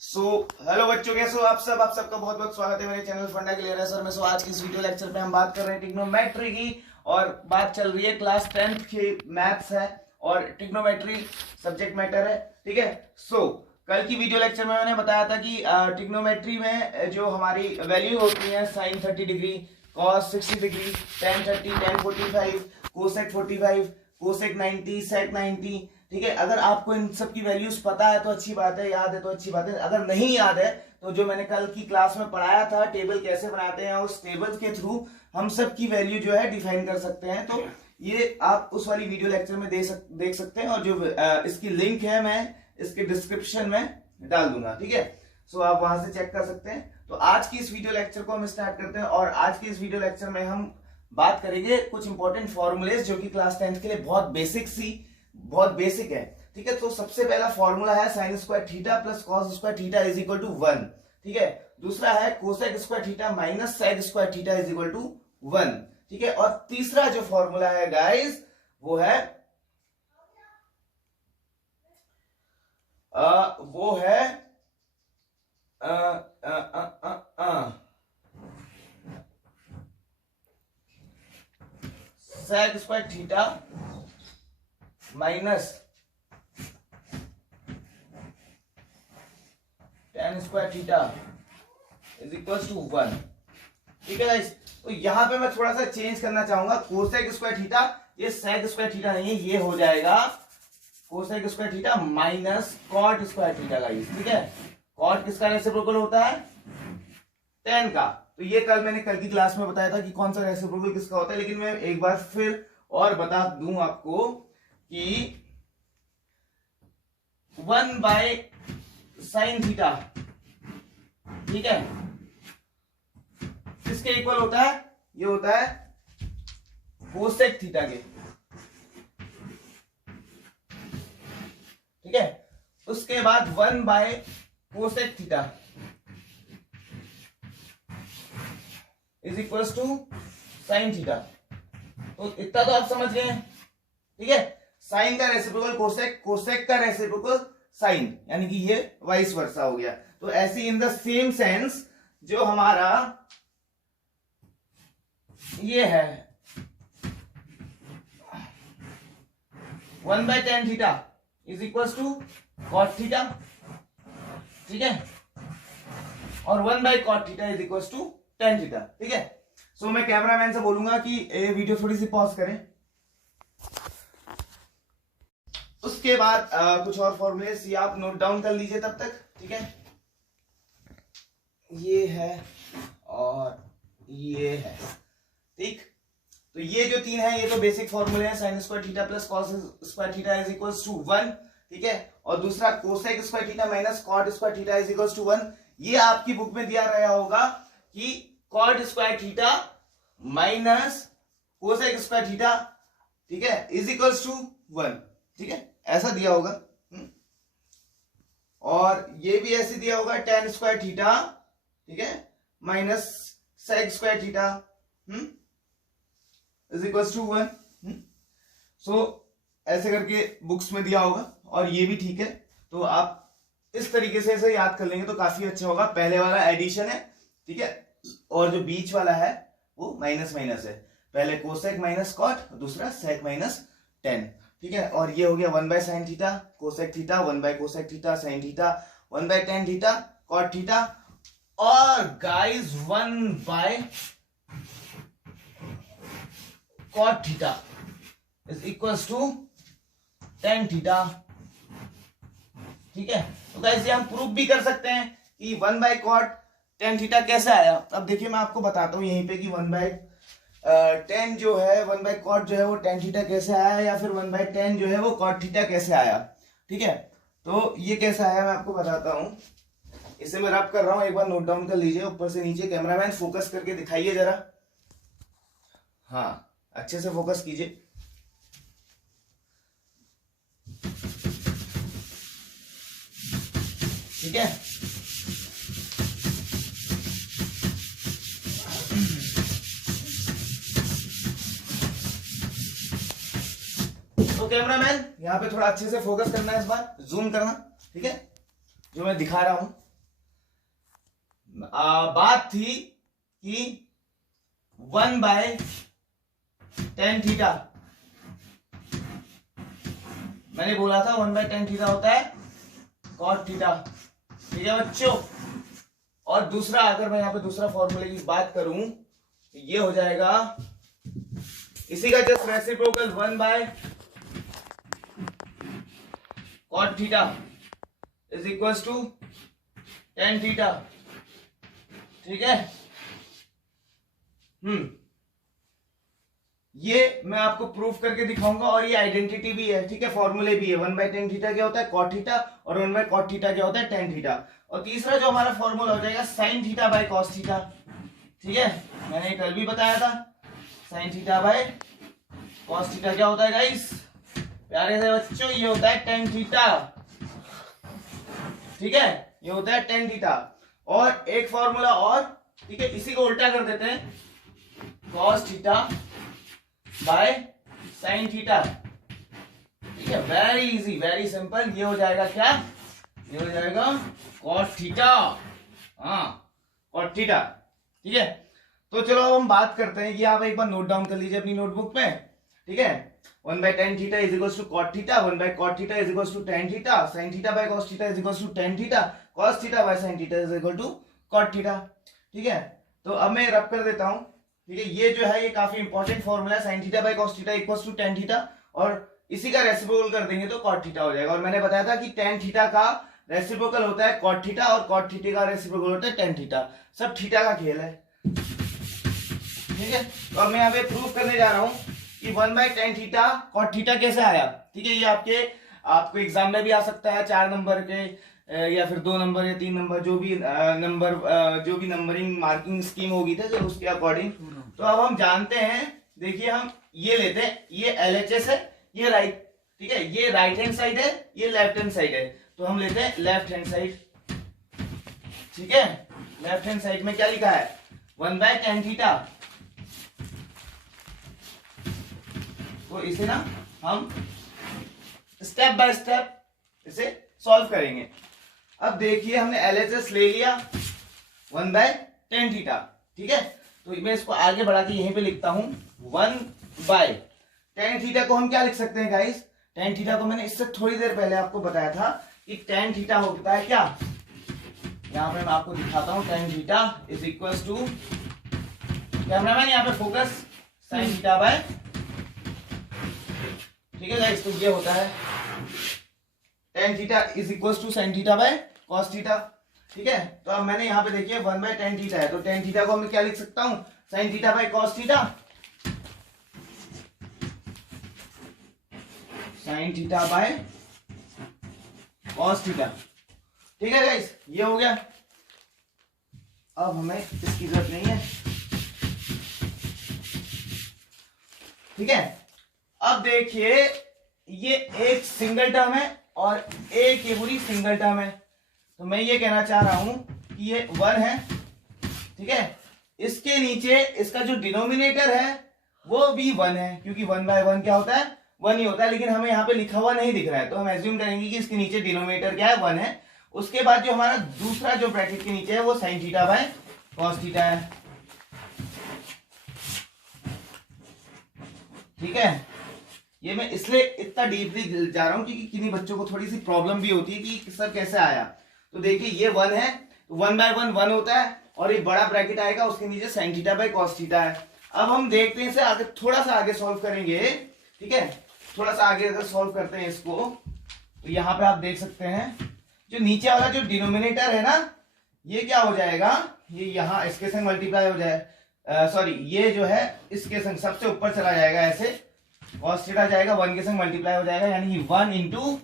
Hello बच्चों, कैसे हो आप सबका बहुत बहुत स्वागत है मेरे चैनल फंडा क्लियर है सर में। आज की इस वीडियो लेक्चर पे हम बात कर रहे हैं ट्रिग्नोमेट्री की, और बात चल रही है क्लास 10th की मैथ्स है और ट्रिग्नोमेट्री सब्जेक्ट मैटर है। ठीक है। कल की वीडियो लेक्चर में मैंने बताया था कि ट्रिग्नोमेट्री में जो हमारी वैल्यू होती है sin 30 degree, cos 60 degree, tan 30, tan 45, cosec 45, cosec 90, sec 90। ठीक है। अगर आपको इन सब की वैल्यूज पता है तो अच्छी बात है, याद है तो अच्छी बात है। अगर नहीं याद है तो जो मैंने कल की क्लास में पढ़ाया था टेबल कैसे बनाते हैं, उस टेबल के थ्रू हम सब की वैल्यू जो है डिफाइन कर सकते हैं। तो ये आप उस वाली वीडियो लेक्चर में देख सकते हैं, और जो इसकी लिंक है मैं इसके डिस्क्रिप्शन में डाल दूंगा। ठीक है। आप वहां से चेक कर सकते हैं। तो आज की इस वीडियो लेक्चर को हम स्टार्ट करते हैं, और आज की इस वीडियो लेक्चर में हम बात करेंगे कुछ इंपॉर्टेंट फॉर्मूलेज जो कि क्लास 10th के लिए बहुत बेसिक है। ठीक है। तो सबसे पहला फॉर्मूला है sine square theta plus cos square theta is equal to 1। ठीक है। दूसरा है cosec square theta minus sec square theta is equal to 1। ठीक है। और तीसरा जो फॉर्मूला है गाइस वो है sec square theta minus tan square theta is equal to 1। ठीक है गाइस। तो यहां पे मैं थोड़ा सा चेंज करना चाहूंगा, कोसेक स्क्वायर थीटा, ये सेक स्क्वायर थीटा नहीं है, ये हो जाएगा cosec square theta minus cot square theta guys. ठीक है। कॉट किसका रेसिप्रोकल होता है? tan का। तो ये मैंने कल की क्लास में बताया था कि कौन सा रेसिप्रोकल किसका होता है, लेकिन मैं एक बार फिर और बता दूं आपको कि 1 बाय साइन थीटा, ठीक है, किसके इक्वल होता है? ये होता है कोसेक थीटा के। ठीक है। उसके बाद 1 by cosec theta is equal to sine theta. तो इतना तो आप समझ गए हैं। ठीक है। साइन का रेसिप्रोकल कोसेक, कोसेक का रेसिप्रोकल साइन, यानी कि ये वाइस वर्सा हो गया। तो ऐसे इन द सेम सेंस जो हमारा ये है 1 by tan theta is equal to cot theta. ठीक है। और 1 by cot theta is equal to tan theta. ठीक है। मैं कैमरामैन से बोलूंगा कि ये वीडियो थोड़ी सी पॉज करें। उसके बाद कुछ और फॉर्मूलेस ये आप नोट डाउन कर लीजिए तब तक। ठीक है। ये है और ये है। ठीक। तो ये जो तीन है ये तो बेसिक फॉर्मूले हैं, sine square theta plus cos square theta is equal to 1। ठीक है। और दूसरा cosec square theta minus cot square theta is equal to 1। ये आपकी बुक में दिया रहा होगा कि cot square theta minus cosec square theta, ठीक है, इज इक्वल टू 1। ठीक है। ऐसा दिया होगा। और ये भी ऐसे दिया होगा tan स्क्वायर थीटा, ठीक है, minus sec square theta is equal to 1। ऐसे करके बुक्स में दिया होगा, और ये भी ठीक है। तो आप इस तरीके से इसे याद कर लेंगे तो काफी अच्छा होगा। पहले वाला एडिशन है, ठीक है, और जो बीच वाला है वो माइनस माइनस है। पहले कोसेक माइनस कॉट, दूसरा सेक माइनस tan। ठीक है। और ये हो गया 1 by sine theta cosec theta, 1 by cosec theta sine theta, 1 by tan theta cot theta, और guys 1 by cot theta is equals to tan theta. ठीक है। तो गाइस ये हम प्रूफ भी कर सकते हैं कि 1 बाय कॉट tan थीटा कैसे आया। अब देखिए मैं आपको बताता हूं यहीं पे कि 1 बाय tan जो है, 1 बाय कॉट जो है वो tan थीटा कैसे आया, या फिर 1 बाय tan जो है वो कॉट थीटा कैसे आया। ठीक है। तो ये कैसे आया मैं आपको बताता हूं। इसे मैं रब कर रहा हूं, एक बार नोट डाउन कर लीजिए ऊपर से नीचे। कैमरामैन फोकस करके दिखाइए जरा। हाँ, अच्छे से फोकस कीजिए। ठीक है। तो कैमरामैन यहाँ पे थोड़ा अच्छे से फोकस करना है, इस बार जूम करना। ठीक है। जो मैं दिखा रहा हूं बात थी कि 1/tan थीटा, मैंने बोला था 1/tan थीटा होता है cot थीटा, ठीक है बच्चों। और दूसरा, अगर मैं यहाँ पे दूसरा फॉर्मूले की बात करूं तो ये हो जाएगा इसी का just reciprocal 1/cot theta is equal to tan theta, ठीक है। ये मैं आपको प्रूफ करके दिखाऊंगा और ये आइडेंटिटी भी है, ठीक है, फॉर्मूले भी है। 1/tan थीटा क्या होता है cot थीटा और 1/cot थीटा क्या होता है tan थीटा। और तीसरा जो हमारा फॉर्मूला हो जाएगा sin theta by cos theta, ठीक है, मैंने कल भी बताया था। sin theta by cos theta क्या होता है गाइस, प्यारे से बच्चों, ये होता है tan थीटा, ठीक है, ये होता है tan थीटा। और एक फॉर्मूला और, ठीक है, इसी को उल्टा कर देते हैं, cos theta bye sine theta, ठीक है, वेरी इजी, वेरी सिंपल। ये हो जाएगा क्या, ये हो जाएगा cos थीटा, हाँ cot थीटा, ठीक है। तो चलो अब हम बात करते हैं, ये आप एक बार नोट डाउन कर लीजिए अपनी नोटबुक में, ठीक है। 1/tan theta is equal to cot theta, 1/cot theta is equal to tan theta, sin theta by cos theta is equal to tan theta, cos theta by sin theta is equal to cot theta, ठीक है। तो अब मैं रब कर देता हूं, ठीक है। ये जो है ये काफी इंपॉर्टेंट फॉर्मूला है, sin theta by cos theta equal to tan theta, और इसी का रेसिप्रोकल कर देंगे तो cot थीटा हो जाएगा। और मैंने बताया था कि tan थीटा का रेसिप्रोकल होता है cot थीटा और cot थीटा का रेसिप्रोकल होता है tan थीटा, सब थीटा का खेल है, ठीक है। तो अब मैं यहाँ पे प्रूफ करने जा रहा हूं कि 1/tan थीटा cot थीटा कैसे आया, ठीक है। ये आपको एग्जाम में भी आ सकता है, 4 नंबर के या फिर 2 नंबर या 3 नंबर, जो भी नंबरिंग मार्किंग स्कीम होगी थे तो उसके अकॉर्डिंग। तो अब हम जानते हैं, देखिए हम ये लेते हैं, ये LHS है, ये राइट, ठीक है, ये राइट हैंड साइड है, ये लेफ्ट हैंड साइड है, तो हम लेते हैं लेफ्ट हैंड साइड, ठीक है। लेफ्ट हैंड साइड में क्या लिखा है, 1/tan थीटा, तो इसे ना हम स्टेप बाय स्टेप इसे सॉल्व करेंगे। अब देखिए हमने LHS ले लिया 1/tan थीटा, ठीक है। तो मैं इसको आगे बढ़ा के यहीं पे लिखता हूं 1/tan थीटा को हम क्या लिख सकते हैं गाइस, tan थीटा को मैंने इससे थोड़ी देर पहले आपको बताया था कि tan थीटा होता है क्या, यहां पे मैं आपको दिखाता हूं, tan theta is equal to, cameraman यहाँ पे फोकस, sin थीटा बाय, ठीक है गाइस। तो ये होता है tan theta is equal to sin theta by cos theta, ठीक है। तो अब मैंने यहाँ पे देखिए 1/tan थीटा है, तो tan थीटा को मैं क्या लिख सकता हूं, sin theta by cos theta, sin theta by cos theta, ठीक है गाइस, ये हो गया। अब हमें इसकी जरूरत नहीं है, ठीक है। अब देखिए ये एक सिंगल टर्म है और एक ये पूरी सिंगल टर्म है, तो मैं ये कहना चाह रहा हूं कि ये 1 है, ठीक है। इसके नीचे इसका जो डिनोमिनेटर है वो भी 1 है, क्योंकि 1/1 क्या होता है, 1 ही होता है, लेकिन हमें यहाँ पे लिखा हुआ नहीं दिख रहा है, तो हम एज्यूम करेंगे कि इसके नीचे डिनोमिनेटर क्या है, 1 है। उसके बाद जो हमारा दूसरा जो ब्रैकेट के नीचे है वो sin theta by cos theta है, ठीक है। ये मैं इसलिए इतना डीपली जा रहा हूं क्योंकि किन्हीं बच्चों को थोड़ी सी प्रॉब्लम भी होती है कि सर कैसे आया। तो देखिए ये 1 है, 1/1 1 होता है, और एक बड़ा ब्रैकेट आएगा, उसके नीचे sin theta by cos theta है। अब हम देखते हैं इसे आगे, थोड़ा सा आगे सॉल्व करेंगे, ठीक है, थोड़ा सा आगे अगर सॉल्व करते हैं इसको, तो यहाँ पे आप देख सकते हैं जो नीचे वाला जो डिनोमिनेटर है ना, ये क्या हो जाएगा, ये यहाँ इसके संग मल्टीप्लाई हो जाए, सॉरी ये जो है इसके संग सबसे ऊपर चला जाएगा, ऐसे cos थीटा जाएगा 1 के संग मल्टीप्लाई हो जाएगा, यानी कि 1 इंटू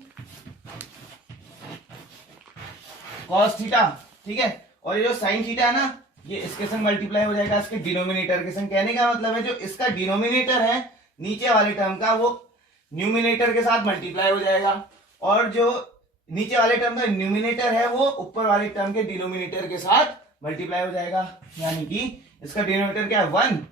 cos थीटा, ठीक है। और ये जो sin थीटा है ना, ये इसके संग मल्टीप्लाई हो जाएगा इसके डिनोमिनेटर के संग। कहने का मतलब है जो इसका डिनोमिनेटर है नीचे वाले टर्म का, वो न्यूमिनेटर के साथ मल्टीप्लाई हो जाएगा, और जो नीचे वाले टर्म का न्यूमिनेटर है वो ऊपर वाले टर्म के डिनोमिनेटर के साथ मल्टीप्लाई हो जाएगा, यानी कि इसका डिनोमिनेटर क्या है 1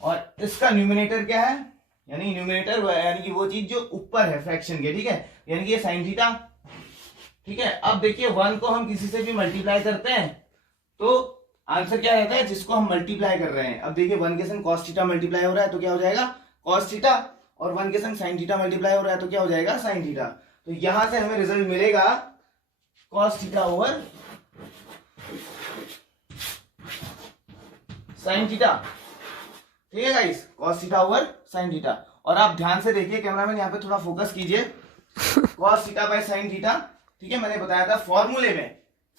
और इसका न्यूमिनेटर क्या है, यानी न्यूमिनेटर यानी कि वो चीज जो ऊपर है फ्रैक्शन के, ठीक है, यानी कि ये sin थीटा, ठीक है। अब देखिए 1 को हम किसी से भी मल्टीप्लाई करते हैं तो आंसर क्या रहता है, जिसको हम मल्टीप्लाई कर रहे हैं। अब देखिए 1 के संग cos थीटा मल्टीप्लाई हो रहा है तो क्या हो जाएगा cos थीटा, और 1 के संग sin थीटा मल्टीप्लाई हो रहा है तो क्या हो जाएगा sin थीटा। तो यहां से हमें रिजल्ट मिलेगा cos theta over sin theta. ठीक है guys, cos theta over sin theta. और आप ध्यान से देखिए, कैमरामैन यहाँ पे थोड़ा फोकस कीजिए, cos theta by sin theta. ठीक है, मैंने बताया था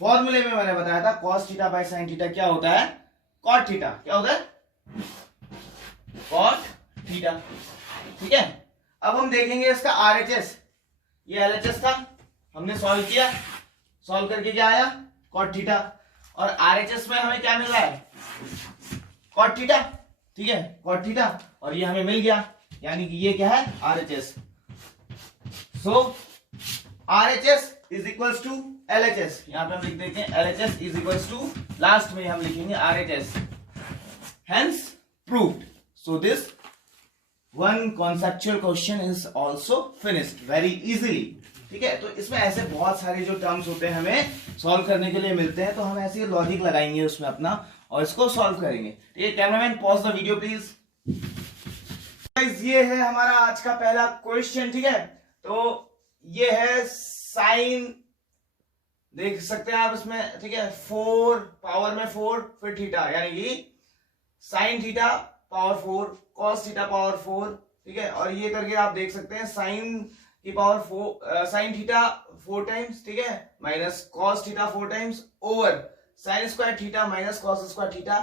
फॉर्मूले में मैंने बताया था cos theta by sin theta क्या होता है cot थीटा। क्या होता है cot थीटा। ठीक है, अब हम देखेंगे इसका RHS। ये LHS था, हमने सॉल्व किया, सॉल्व करके क्या आया cot थीटा, और RHS में हमें क्या मिल रहा है cot थीटा। ठीक है, cot थीटा, और ये हमें मिल गया, यानी कि ये क्या है RHS। So RHS is equals to LHS। यहां पे हम लिख देते हैं LHS is equals to, last में हम लिखेंगे RHS, hence proved. So this one conceptual question is also finished very easily. ठीक है, तो इसमें ऐसे बहुत सारे जो टर्म्स होते हैं हमें सॉल्व करने के लिए मिलते हैं, तो हम ऐसे लॉजिक लगाएंगे उसमें अपना और इसको सॉल्व करेंगे। ठीक है, cameraman pause the video please. ये है हमारा आज का पहला क्वेश्चन। ठीक है, तो ये है साइन, देख सकते हैं आप इसमें। ठीक है, 4 पावर में 4 फिर थीटा, यानी कि sine theta power 4 cos theta power 4। ठीक है, और ये करके आप देख सकते हैं साइन की पावर 4, साइन थीटा 4 टाइम्स, ठीक है, minus cos theta 4 times over sine square theta minus cos square theta.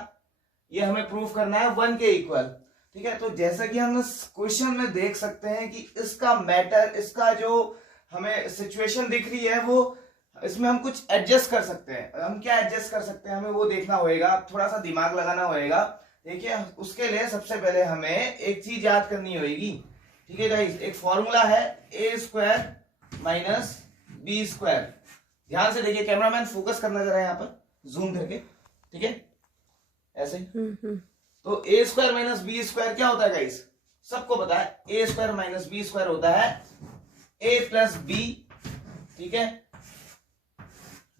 ये हमें प्रूफ करना है 1 के इक्वल। ठीक है, तो जैसा कि हम इस क्वेश्चन में देख सकते हैं कि इसका मैटर, इसका जो हमें सिचुएशन दिख रही है, वो इसमें हम कुछ एडजस्ट कर सकते हैं। हम क्या एडजस्ट कर सकते हैं, हमें वो देखना होगा, थोड़ा सा दिमाग लगाना होगा। देखिए, उसके लिए सबसे पहले हमें एक चीज याद करनी होगी। ठीक है गाइस, एक फॉर्मूला है ए स्क्वायर माइनस बी स्क्वायर। ध्यान से देखिए, कैमरामैन फोकस करना जरा यहाँ पर जूम करके। ठीक है, ऐसे। तो ए स्क्वायर माइनस बी स्क्वायर क्या होता है गाइस, सबको पता है। ए स्क्वायर माइनस बी स्क्वायर होता है ए प्लस बी, ठीक है,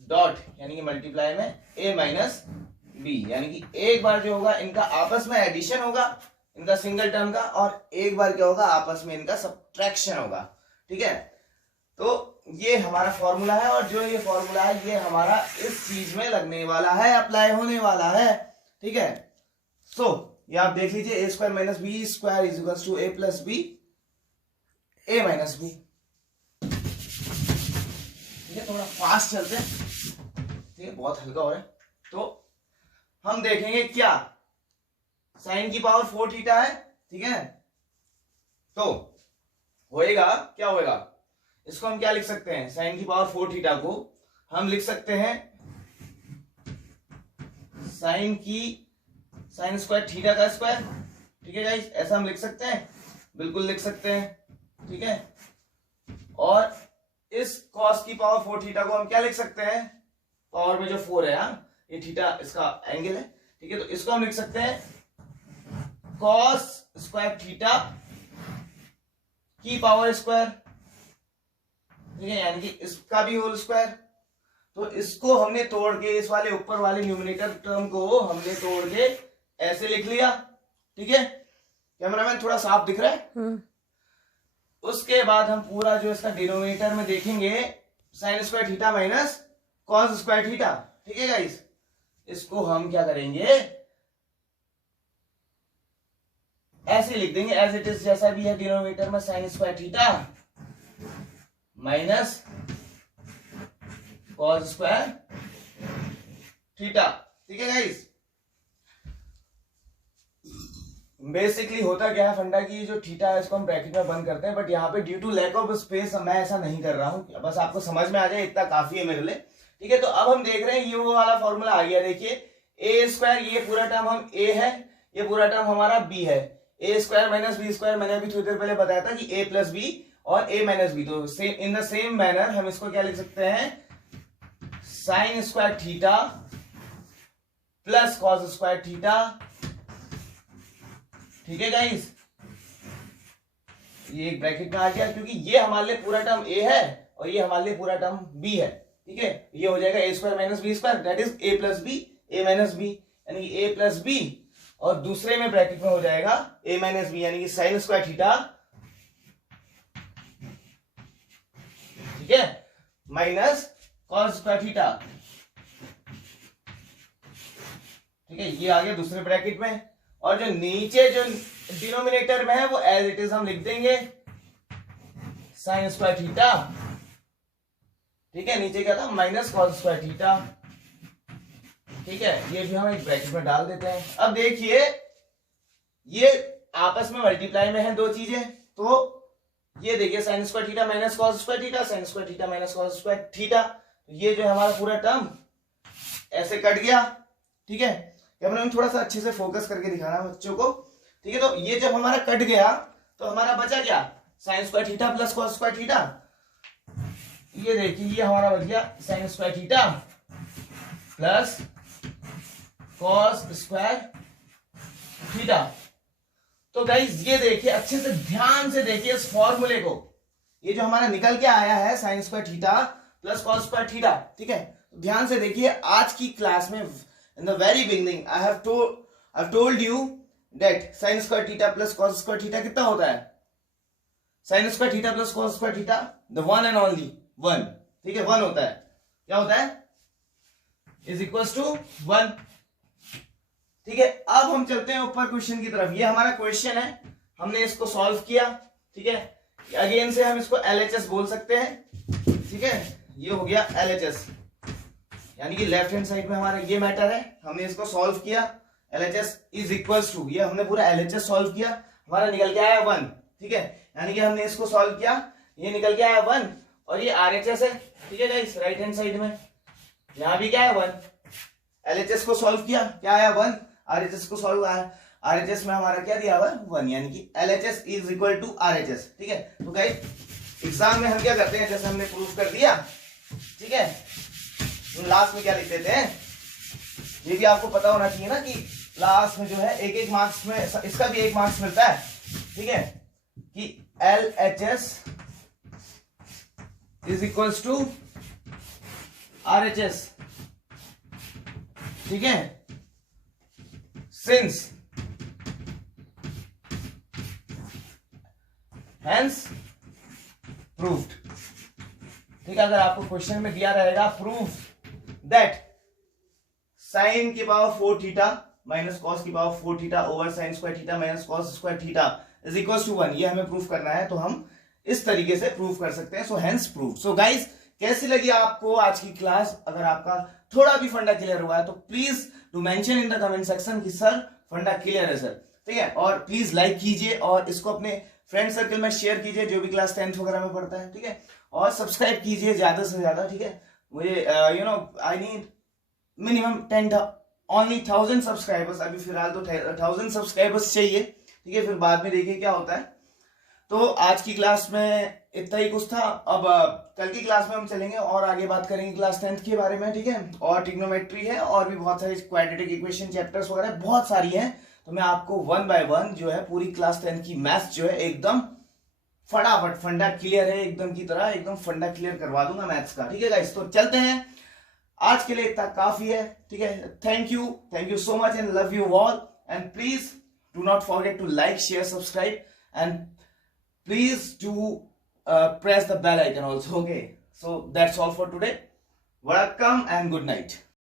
डॉट, यानी कि मल्टीप्लाई में ए माइनस बी, यानी कि एक बार जो होगा इनका आपस में एडिशन होगा, इनका सिंगल टर्म का, और एक बार क्या होगा आपस में इनका सब्ट्रैक्शन होगा। ठीक है, तो ये हमारा फॉर्मूला है, और जो ये फॉर्मूला है ये हमारा इस चीज में लगने वाला है, अप्लाई होने वाला है। ठीक है, सो ये आप देख लीजिए, A square minus B square is equal to A plus B A minus B. ठीक है, थोड़ा फास्ट चलते हैं। ठीक है, बहुत हल्का हो रहा है। तो हम देखेंगे क्या, साइन की पावर 4 थीटा है। ठीक है, तो होएगा क्या होएगा, इसको हम क्या लिख सकते हैं, साइन की पावर 4 थीटा को हम लिख सकते हैं साइन स्क्वायर थीटा का स्क्वायर। ठीक है गाइस, ऐसा हम लिख सकते हैं, बिल्कुल लिख सकते हैं। ठीक है, और इस कॉस की पावर 4 थीटा को हम क्या लिख सकते हैं, पावर में जो 4 है, ये थीटा इसका एंगल है। ठीक है, तो इसको हम लिख सकते हैं कॉस स्क्वायर थीटा की पावर स्क्वायर। ठीक है, यानी कि इसका भी होल स्क्वायर। तो इसको हमने तोड़ के, इस वाले ऊपर वाले न्यूमरेटर टर्म को हमने तोड़ के ऐसे लिख लिया। ठीक है, कैमरामैन थोड़ा साफ दिख रहा है। उसके बाद हम पूरा जो इसका डिनोमिनेटर में देखेंगे, sign square theta minus cos square theta. ठीक है गाइस, इसको हम क्या करेंगे, ऐसे लिख देंगे एज इट इज, जैसा भी है डिनोमिनेटर में, sign square theta minus cos square theta. ठीक है गाइस, बेसिकली होता क्या है फंडा की, जो थीटा है इसको हम ब्रैकेट में बंद करते हैं, बट यहाँ पे due to lack of space मैं ऐसा नहीं कर रहा हूं, बस आपको समझ में आ जाए इतना काफी है मेरे लिए। ठीक है, तो अब हम देख रहे हैं ये वो वाला फॉर्मूला आ गया। देखिए, ए स्क्वायर, ये पूरा टर्म हम ए है, ये पूरा टर्म हमारा बी है। ए स्क्वायर माइनस बी स्क्वायर, मैंने अभी थोड़ी देर पहले बताया था कि ए प्लस बी और ए माइनस बी। तो same in the same manner हम इसको क्या लिख सकते हैं, sine square theta plus cos square theta. ठीक है गाइस, ये एक ब्रैकेट में आ गया, क्योंकि ये हमारे लिए पूरा टर्म ए है और ये हमारे लिए पूरा टर्म बी है। ठीक है, ये हो जाएगा A square minus B square, that is A plus B A minus B यानी कि ए प्लस बी, और दूसरे में ब्रैकेट में हो जाएगा ए माइनस बी यानी कि साइन स्क्वायर थीटा, ठीक है, माइनस कॉस स्क्वायर थीटा, ठीक है, ये आ गया दूसरे ब्रैकेट में। और जो नीचे जो डिनोमिनेटर में है वो एज इट इज हम लिख देंगे साइन स्क्वायर थीटा, ठीक है, नीचे क्या था माइनस कॉस स्क्वायर थीटा, ठीक है, ये भी हम एक ब्रैकेट में डाल देते हैं। अब देखिए ये आपस में मल्टीप्लाई में है दो चीजें, तो ये देखिए sign square theta minus cos square theta, sign square theta minus cos square theta, ये जो है हमारा पूरा टर्म ऐसे कट गया, ठीक है। हमने थोड़ा सा अच्छे से फोकस करके दिखाना है बच्चों को, ठीक है। तो ये जब हमारा कट गया तो हमारा बचा क्या, sign square theta plus cos square theta, ये देखिए ये हमारा बच गया sign square theta plus cos square theta. तो गाइस ये देखिए अच्छे से ध्यान से देखिए इस फॉर्मूले को, ये जो हमारा निकल के आया है sine square theta plus cos square theta, ठीक है। ध्यान से देखिए आज की क्लास में in the very beginning I've told you that sin square theta plus cos square theta कितना होता है, sin square theta plus cos square theta the one and only one, ठीक है, वन होता है, क्या होता है is equals to वन, ठीक है। अब हम चलते हैं ऊपर क्वेश्चन की तरफ, ये हमारा क्वेश्चन है, हमने इसको सॉल्व किया, ठीक है। अगेन से हम इसको LHS बोल सकते हैं, ठीक है, ये हो गया LHS यानी कि लेफ्ट हैंड साइड में हमारा ये मैटर है, हमने इसको सॉल्व किया, LHS इज इक्वल्स टू, ये हमने पूरा LHS सॉल्व किया, हमारा निकल के आया वन, ठीक है, यानी कि हमने इसको सॉल्व किया, ये निकल के आया वन, और ये RHS है, ठीक है गाइस, राइट हैंड साइड में यहां भी क्या है वन, LHS को सॉल्व किया क्या आया वन, RHS को सॉल्व आया, RHS में हमारा क्या दिया हुआ वन, यानी कि LHS is equal to RHS, ठीक है। तो गाइस एग्जाम में हम क्या करते हैं, जैसे हमने प्रूफ कर दिया, ठीक है, लास्ट में क्या लिख देते हैं, ये भी आपको पता होना चाहिए ना कि लास्ट में जो है एक एक मार्क्स में इसका भी एक मार्क्स मिलता है, ठीक है, कि LHS is equals to RHS, ठीक है, सिंस हेंस प्रूव्ड, ठीक है। अगर आपको क्वेश्चन में दिया रहेगा प्रूफ दैट साइन की पावर 4 थीटा माइनस कॉस की power 4 theta over sine square theta minus cos square theta is equal to 1, ये हमें प्रूफ करना है, तो हम इस तरीके से प्रूफ कर सकते हैं। So hence proof. So guys कैसी लगी आपको आज की क्लास, अगर आपका थोड़ा भी फंडा क्लियर हुआ है तो please to mention in the comment section कि सर फंडा क्लियर है सर, ठीक है। और प्लीज लाइक कीजिए और इसको अपने फ्रेंड सर्कल में शेयर कीजिए जो भी क्लास 10th वगैरह में पढ़ता है, ठीक है। और सब्सक्राइब कीजिए ज्यादा से ज्यादा, ठीक है। मुझे you know I need minimum 1000 subscribers, अभी फिलहाल तो 1000 सब्सक्राइबर्स चाहिए, ठीक है, फिर बाद में देखिए क्या होता है। तो आज की क्लास में इतना ही कुछ था। अब कल की क्लास में हम चलेंगे और आगे बात करेंगे क्लास 10th के बारे में, ठीक है। और ट्रिग्नोमेट्री है और भी बहुत सारी क्वाड्रेटिक इक्वेशन चैप्टर्स वगैरह बहुत सारी हैं, तो मैं आपको वन बाय वन जो है पूरी क्लास 10th की मैथ्स जो है एकदम फटाफट फंडा क्लियर है एकदम की तरह, एकदम फंडा क्लियर करवा दूंगा मैथ्स का, ठीक है गाइस। तो चलते हैं, आज के लिए इतना काफी है, ठीक है। Thank you so much and love you all, and please do not forget to like share subscribe and please do press the bell icon also, okay. So that's all for today. Welcome and good night.